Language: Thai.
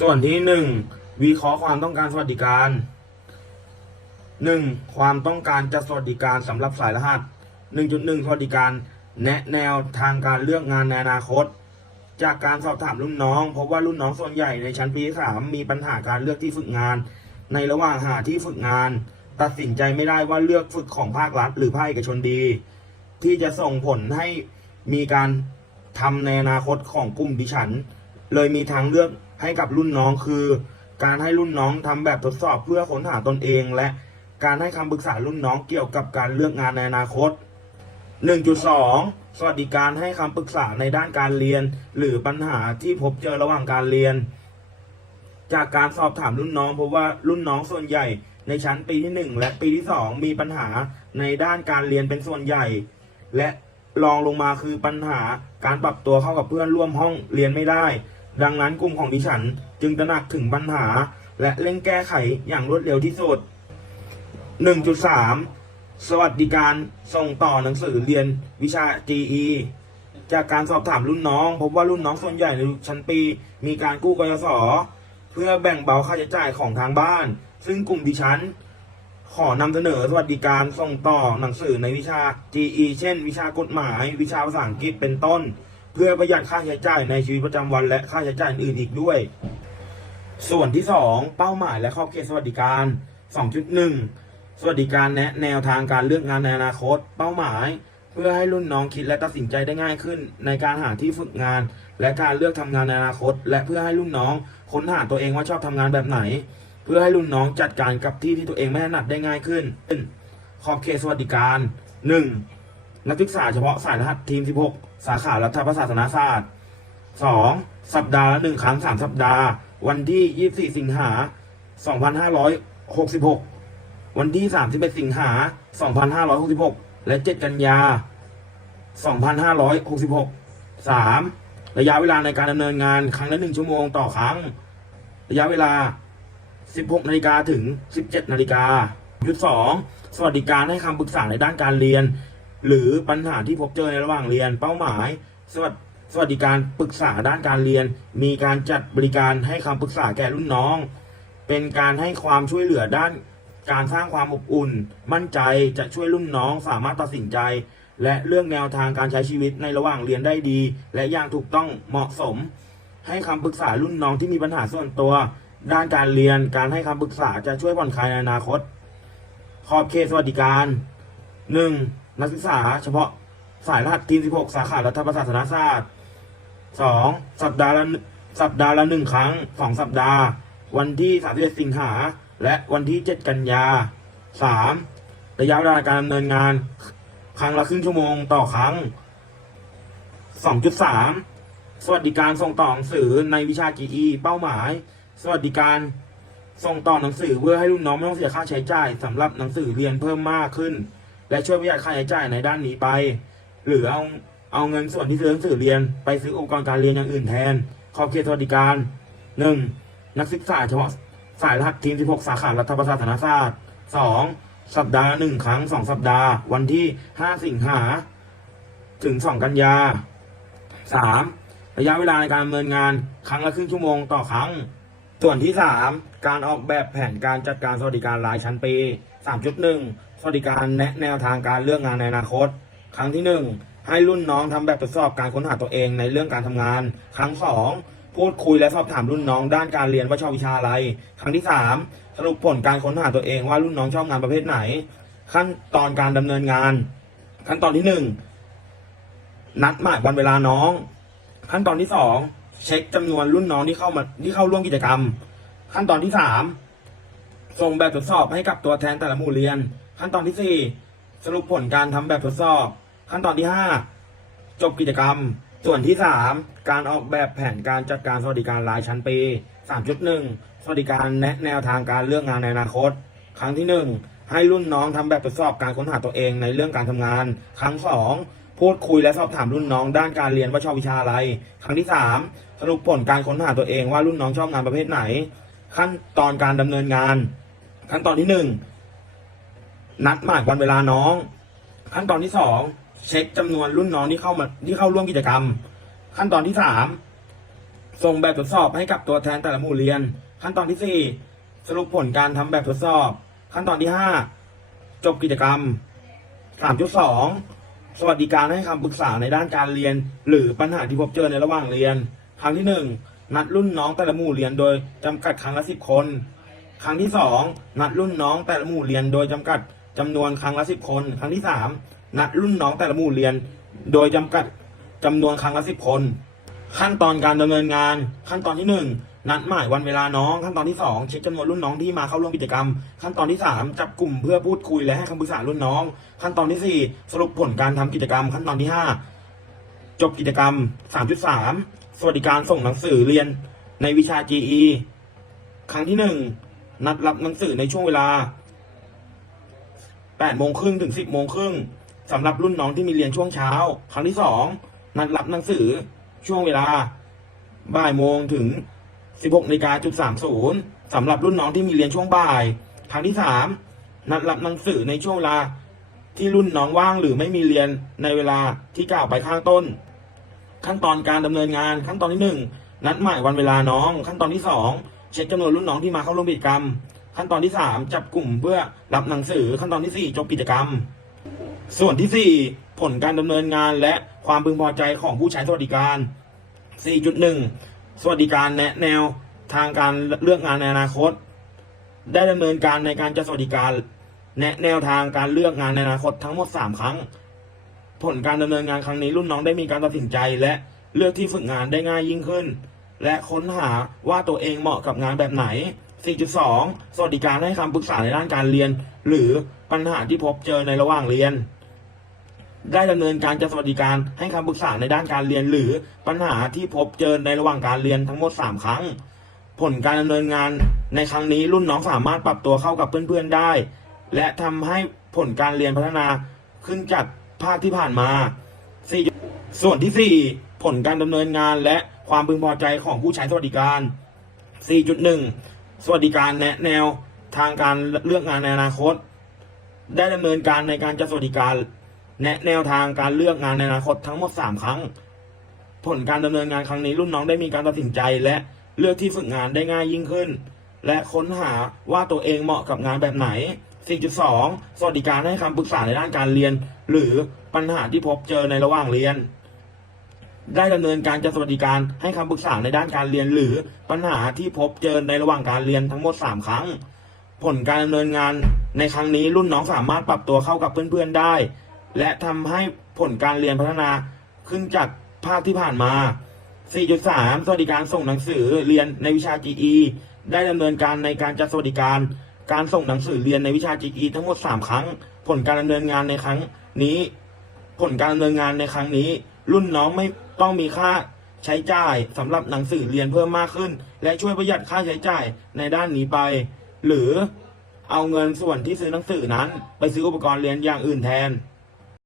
ส่วนที่หนึ่งวิเคราะห์ความต้องการสวัสดิการหนึ่งความต้องการจะสวัสดิการสำหรับสายรหัส 1.1 สวัสดิการแนะแนวทางการเลือกงานในอนาคต จากการสอบถามรุ่นน้องพบว่ารุ่นน้องส่วนใหญ่ในชั้นปีสามมีปัญหาการเลือกที่ฝึกงาน ในระหว่างหาที่ฝึกงาน ตัดสินใจไม่ได้ว่าเลือกฝึกของภาครัฐ หรือภาคเอกชนดี ที่จะส่งผลให้มีการทำในอนาคตของกลุ่มดิฉัน เลยมีทางเลือก ให้กับรุ่นน้องคือ การให้รุ่นน้องทำแบบทดสอบเพื่อค้นหาตนเอง และการให้คำปรึกษารุ่นน้องเกี่ยวกับการเลือกงานในอนาคต 1.2 สวัสดิการให้คำปรึกษาในด้านการเรียน หรือปัญหาที่พบเจอระหว่างการเรียน จากการสอบถามรุ่นน้องพบว่ารุ่นน้องส่วนใหญ่ในชั้นปีที่ 1 และปีที่ 2 มีปัญหาในด้านการเรียนเป็นส่วนใหญ่ และรองลงมาคือปัญหาการปรับตัวเข้ากับเพื่อนร่วมห้องเรียนไม่ได้ ดังนั้นกลุ่มของดิฉันจึงตระหนักถึงปัญหา และเร่งแก้ไขอย่างรวดเร็วที่สุด 1.3 สวัสดิการส่งต่อหนังสือเรียนวิชา GE จากการสอบถามรุ่นน้อง พบว่ารุ่นน้องส่วนใหญ่ในชั้นปี มีการกู้กยศเพื่อแบ่งเบาค่าใช้จ่ายของทางบ้าน ซึ่งกลุ่มดิฉัน ขอนำเสนอสวัสดิการส่งต่อหนังสือในวิชา GE เช่น วิชากฎหมาย วิชาภาษาอังกฤษเป็นต้น เพื่อประหยัดค่าใช้จ่ายในชีวิตประจำวัน และค่าใช้จ่ายอื่นอีกด้วย ส่วนที่ 2 เป้าหมายและขอบเขตสวัสดิการ 2.1 สวัสดิการแนะแนวทางการเลือกงานในอนาคต เป้าหมาย เพื่อให้รุ่นน้องคิดและตัดสินใจได้ง่ายขึ้น ในการหาที่ฝึกงาน และการเลือกทำงานในอนาคต และเพื่อให้รุ่นน้องค้นหาตัวเองว่าชอบทำงานแบบไหน เพื่อให้รุ่นน้องจัดการกับที่ที่ตัวเองไม่ถนัดได้ง่ายขึ้นขอบเขตสวัสดิการ 1. นักศึกษาเฉพาะสายรหัสทีม 16 สาขารัฐประศาสนศาสตร์ 2. สัปดาห์ละหนึ่งครั้ง 3 สัปดาห์ วันที่ 24 สิงหา 2566 วันที่ 31 สิงหา 2566 และ 7 กันยา 2566 3. ระยะเวลาในการดำเนินงานครั้งละ 1 ชั่วโมงต่อครั้ง ระยะเวลา 16 นาฬิกาถึง 17 นาฬิกายุด 2 สวัสดิการให้คำปรึกษาในด้านการเรียน หรือปัญหาที่พบเจอในระหว่างเรียนเป้าหมาย สวัสสวัสดิการปรึกษาด้านการเรียน มีการจัดบริการให้คำปรึกษาแก่รุ่นน้อง เป็นการให้ความช่วยเหลือด้านการสร้างความอบอุ่น มั่นใจจะช่วยรุ่นน้องสามารถตัดสินใจ และเลือกแนวทางการใช้ชีวิตในระหว่างเรียนได้ดี และอย่างถูกต้องเหมาะสม ให้คำปรึกษารุ่นน้องที่มีปัญหาส่วนตัว ด้านการเรียนการให้คำปรึกษาจะช่วยผ่อนคลายในอนาคต ขอบเขตสวัสดิการ 1. นักศึกษาเฉพาะสายรหัสทีม16 สาขารัฐประศาสนศาสตร์ 2. สัปดาห์ละสัปดาห์ละหนึ่งครั้ง 2 สัปดาห์ วันที่31สิงหา และวันที่ 7 กันยา 3. ระยะเวลาการดำเนินงาน ครั้งละครึ่งชั่วโมงต่อครั้ง 2.3 สวัสดิการส่งต่อหนังสือในวิชา GE เป้าหมาย สวัสดิการส่งต่อหนังสือเพื่อให้รุ่นน้องไม่ต้องเสียค่าใช้จ่ายสำหรับหนังสือเรียนเพิ่มมากขึ้น และช่วยประหยัดค่าใช้จ่ายในด้านนี้ไป หรือเอาเอาเงินส่วนที่ซื้อหนังสือเรียน ไปซื้ออุปกรณ์การเรียนอย่างอื่นแทน ขอบเขตสวัสดิการ 1. นักศึกษาเฉพาะสายรหัสทีม 16 สาขารัฐประศาสนศาสตร์ 2. สัปดาห์หนึ่งครั้ง 2 สัปดาห์ วันที่ 5 สิงหา ถึง 2 กันยา 3. ระยะเวลาในการดำเนินงานครั้งละครึ่งชั่วโมงต่อครั้ง ส่วนที่ 3 การออกแบบแผนการจัดการสวัสดิการรายชั้นปี 3.1 สวัสดิการแนะแนวทางการเลือกงานในอนาคต ครั้งที่ 1 ให้รุ่นน้องทำแบบทดสอบการค้นหาตัวเองในเรื่องการทำงาน ครั้ง 2 พูดคุยและสอบถามรุ่นน้องด้านการเรียนว่าชอบวิชาอะไร ครั้งที่ 3 สรุปผลการค้นหาตัวเองว่ารุ่นน้องชอบงานประเภทไหน ขั้นตอนการดำเนินงาน ขั้นตอนที่ 1 นัดหมายวันเวลาน้อง ขั้นตอนที่สองเช็คจำนวนรุ่นน้องที่เข้ามาที่เข้าร่วมกิจกรรม ขั้นตอนที่สามส่งแบบทดสอบให้กับตัวแทนแต่ละหมู่เรียน ขั้นตอนที่สี่สรุปผลการทำแบบทดสอบ ขั้นตอนที่ห้าจบกิจกรรม ส่วนที่สามการออกแบบแผนการจัดการสวัสดิการรายชั้นปี 3.1 สวัสดิการแนะแนวทางการเลือกงานในอนาคต ครั้งที่หนึ่งให้รุ่นน้องทำแบบทดสอบการค้นหาตัวเองในเรื่องการทำงาน ครั้งสองพูดคุยและสอบถามรุ่นน้องด้านการเรียนว่าชอบวิชาอะไร ครั้งที่สามสรุปผลการค้นหาตัวเองว่ารุ่นน้องชอบงานประเภทไหน ขั้นตอนการดำเนินงาน ขั้นตอนที่ห นัดหมายวันเวลาน้อง ขั้นตอนที่สองเช็คจำนวนรุ่นน้องที่เข้ามาที่เข้าร่วมกิจกรรม ขั้นตอนที่สามส่งแบบทดสอบให้กับตัวแทนแต่ละหมู่เรียน ขั้นตอนที่4สรุปผลการทำแบบทดสอบ ขั้นตอนที่5จบกิจกรรม3.2สองสวัสดิการให้คำปรึกษาในด้านการเรียน หรือปัญหาที่พบเจอในระหว่างเรียน ครั้งที่1นัดรุ่นน้องแต่ละหมู่เรียนโดยจำกัดครั้งละ10คน ครั้งที่2นัดรุ่นน้องแต่ละหมู่เรียนโดยจำกัด จำนวนครั้งละ10คน ครั้งที่3นัดรุ่นน้องแต่ละหมู่เรียน โดยจำกัดจำนวนครั้งละ10คน ขั้นตอนการดำเนินงาน ขั้นตอนที่1นัดหมายวันเวลาน้อง ขั้นตอนที่2เช็คจำนวนรุ่นน้องที่มาเข้าร่วมกิจกรรม ขั้นตอนที่3จับกลุ่มเพื่อพูดคุยและให้คำปรึกษารุ่นน้อง ขั้นตอนที่4สรุปผลการทำกิจกรรม ขั้นตอนที่5จบกิจกรรม 3.3 สวัสดิการส่งหนังสือเรียนในวิชา GE ครั้งที่ 1 นัดรับหนังสือในช่วงเวลา 8โมงครึ่งถึง10โมงครึ่งสำหรับรุ่นน้องที่มีเรียนช่วงเช้า ครั้งที่2นัดรับหนังสือช่วงเวลาบ่ายโมงถึง16นาฬิกาจุด30สำหรับรุ่นน้องที่มีเรียนช่วงบ่าย ครั้งที่3นัดรับหนังสือในช่วงเวลาที่รุ่นน้องว่างหรือไม่มีเรียนในเวลาที่กล่าวไปข้างต้น ขั้นตอนการดำเนินงานขั้นตอนที่1นัดหมายวันเวลาน้อง ขั้นตอนที่2เช็คจำนวนรุ่นน้องที่มาเข้าร่วมกิจกรรม ขั้นตอนที่ 3 จับกลุ่มเพื่อรับหนังสือขั้นตอนที่ 4 จบกิจกรรม ส่วนที่ 4 ผลการดำเนินงานและความพึงพอใจของผู้ใช้สวัสดิการ 4.1 สวัสดิการแนะแนวทางการเลือกงานในอนาคต ได้ดำเนินการในการจัดสวัสดิการ แนะแนวทางการเลือกงานในอนาคตทั้งหมด 3 ครั้ง ผลการดำเนินงานครั้งนี้รุ่นน้องได้มีการตัดสินใจและเลือกที่ฝึกงานได้ง่ายยิ่งขึ้น และค้นหาว่าตัวเองเหมาะกับงานแบบไหน 4.2 สวัสดิการให้คำปรึกษาในด้านการเรียน หรือปัญหาที่พบเจอในระหว่างเรียน ได้ดำเนินการจัดสวัสดิการให้คำปรึกษาในด้านการเรียน หรือปัญหาที่พบเจอในระหว่างการเรียนทั้งหมด 3 ครั้ง ผลการดำเนินงานในครั้งนี้รุ่นน้องสามารถปรับตัวเข้ากับเพื่อนๆได้ และทำให้ผลการเรียนพัฒนาขึ้นจากภาคที่ผ่านมา 4. ส่วนที่ 4 ผลการดำเนินงานและความพึงพอใจของผู้ใช้สวัสดิการ 4.1 สวัสดิการแนะแนวทางการเลือกงานในอนาคต ได้ดำเนินการในการจัดสวัสดิการ แนะแนวทางการเลือกงานในอนาคตทั้งหมด 3 ครั้ง ผลการดำเนินงานครั้งนี้รุ่นน้องได้มีการตัดสินใจและเลือกที่ฝึกงานได้ง่ายยิ่งขึ้น และค้นหาว่าตัวเองเหมาะกับงานแบบไหน 4.2 สวัสดิการให้คำปรึกษาในด้านการเรียน หรือปัญหาที่พบเจอในระหว่างเรียน ได้ดำเนินการจัดสวัสดิการให้คำปรึกษาในด้านการเรียนหรือปัญหาที่พบเจอในระหว่างการเรียนทั้งหมด 3 ครั้ง ผลการดำเนินงานในครั้งนี้รุ่นน้องสามารถปรับตัวเข้ากับเพื่อนๆได้ และทำให้ผลการเรียนพัฒนาขึ้นจากภาคที่ผ่านมา 4.3 สวัสดิการส่งหนังสือเรียนในวิชา GE ได้ดำเนินการในการจัดสวัสดิการ การส่งหนังสือเรียนในวิชา GE ทั้งหมด 3 ครั้ง ผลการดำเนินงานในครั้งนี้ ผลการดำเนินงานในครั้งนี้ รุ่นน้องไม่ ต้องมีค่าใช้จ่ายสำหรับหนังสือเรียนเพิ่มมากขึ้น และช่วยประหยัดค่าใช้จ่ายในด้านนี้ไป หรือเอาเงินส่วนที่ซื้อหนังสือนั้น ไปซื้ออุปกรณ์เรียนอย่างอื่นแทน